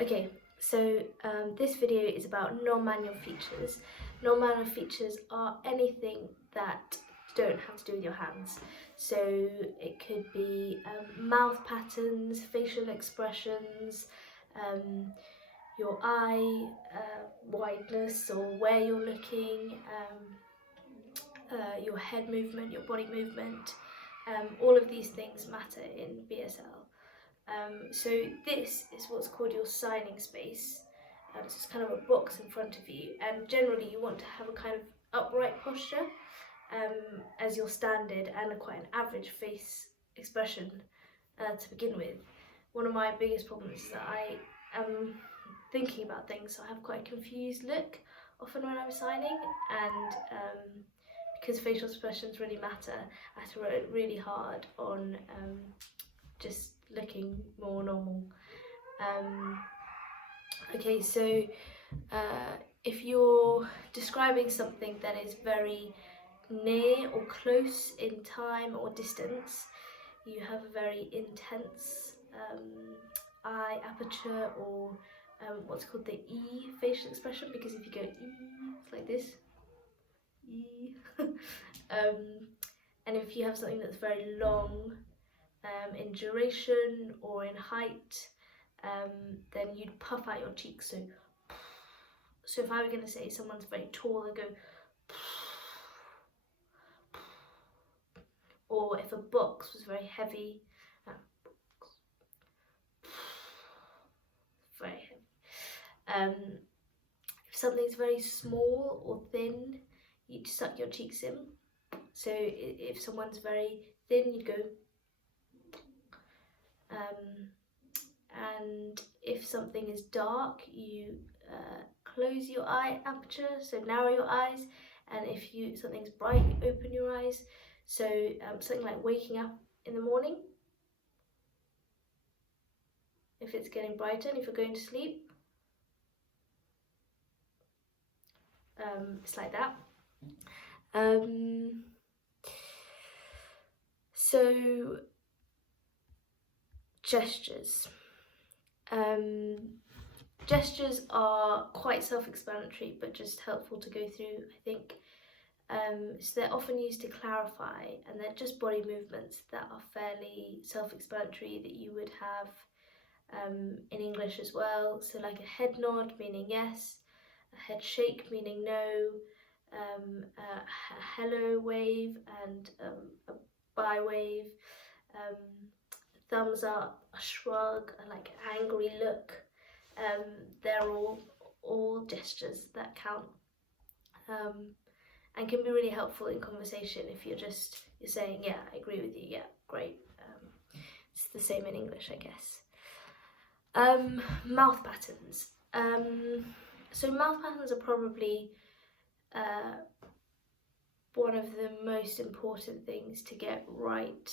Okay, so this video is about non-manual features. Non-manual features are anything that don't have to do with your hands. So it could be mouth patterns, facial expressions, your eye wideness or where you're looking, your head movement, your body movement. All of these things matter in BSL. So this is what's called your signing space. So it's kind of a box in front of you, and generally you want to have a kind of upright posture as your standard and quite an average face expression to begin with. One of my biggest problems is that I am thinking about things, so I have quite a confused look often when I'm signing, and because facial expressions really matter, I have to work really hard on just looking more normal. Okay, so if you're describing something that is very near or close in time or distance, you have a very intense eye aperture, or what's called the E facial expression, because if you go E, it's like this, E. And if you have something that's very long in duration or in height, then you'd puff out your cheeks. So if I were going to say someone's very tall, I'd go, or if a box was very heavy, very heavy. If something's very small or thin, you'd suck your cheeks in. So if someone's very thin, you'd go. And if something is dark, you close your eye aperture, so narrow your eyes. And if something's bright, you open your eyes. So something like waking up in the morning, if it's getting brighter, and if you're going to sleep, it's like that. So gestures. Gestures are quite self-explanatory, but just helpful to go through, I think. So they're often used to clarify, and they're just body movements that are fairly self-explanatory that you would have in English as well. So like a head nod meaning yes, a head shake meaning no, a hello wave and a bye wave, thumbs up, a shrug, a like angry look. They're all gestures that count, and can be really helpful in conversation if you're saying, yeah, I agree with you, yeah, great. It's the same in English, I guess. Mouth patterns. So mouth patterns are probably one of the most important things to get right,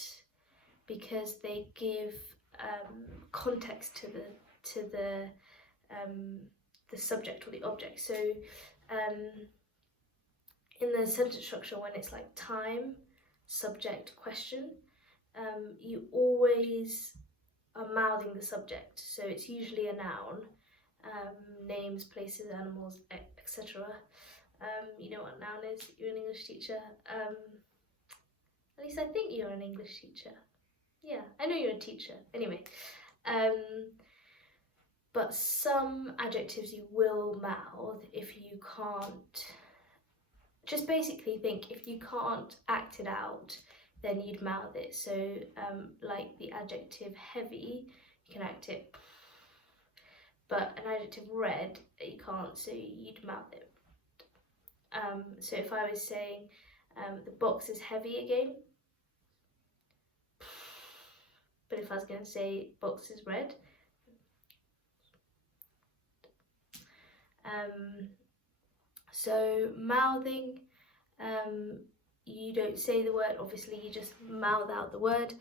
because they give context to the subject or the object. So in the sentence structure, when it's like time, subject, question, you always are mouthing the subject. So it's usually a noun, names, places, animals, etc. You know what a noun is? You're an English teacher. At least I think you're an English teacher. Yeah, I know you're a teacher. Anyway, but some adjectives you will mouth if you can't. Just basically think, if you can't act it out, then you'd mouth it. So like the adjective heavy, you can act it, but an adjective red, you can't, so you'd mouth it. So if I was saying the box is heavy again, but if I was going to say box is red, so mouthing, you don't say the word, obviously, you just mouth out the word.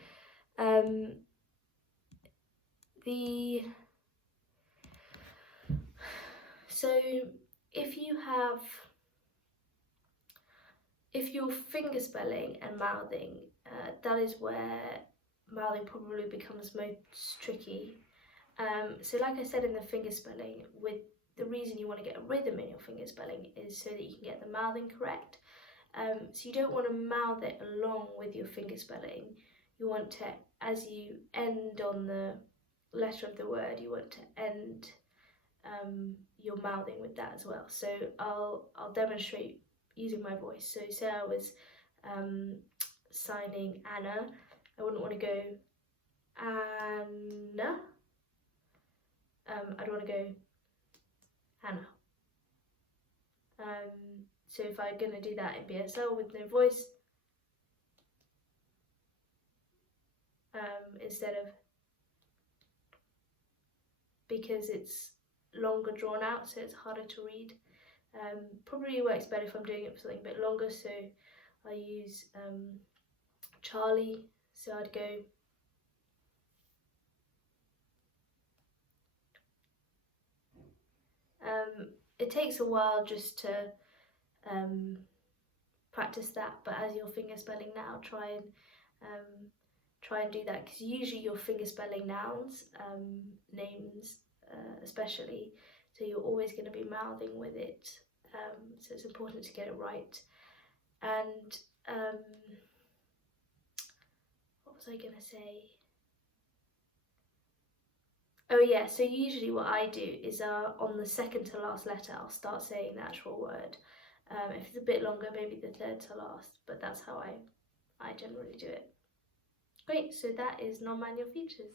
So if you're finger spelling and mouthing, that is where mouthing probably becomes most tricky. So like I said in the finger spelling, with the reason you want to get a rhythm in your finger spelling is so that you can get the mouthing correct. So you don't want to mouth it along with your finger spelling. You want to, as you end on the letter of the word, you want to end your mouthing with that as well. So I'll demonstrate using my voice. So say I was signing Anna, I wouldn't want to go Anna. I'd want to go Hannah. So if I'm going to do that in BSL with no voice, instead of, because it's longer drawn out, so it's harder to read. Probably works better if I'm doing it for something a bit longer, so I use Charlie, so I'd go it takes a while just to practice that, but as you're finger spelling now, try and do that, because usually you're finger spelling nouns, names especially, so you're always going to be mouthing with it, so it's important to get it right. And what was I going to say? Oh yeah, so usually what I do is on the second to last letter, I'll start saying the actual word. If it's a bit longer, maybe the third to last, but that's how I generally do it. Great, so that is non-manual features.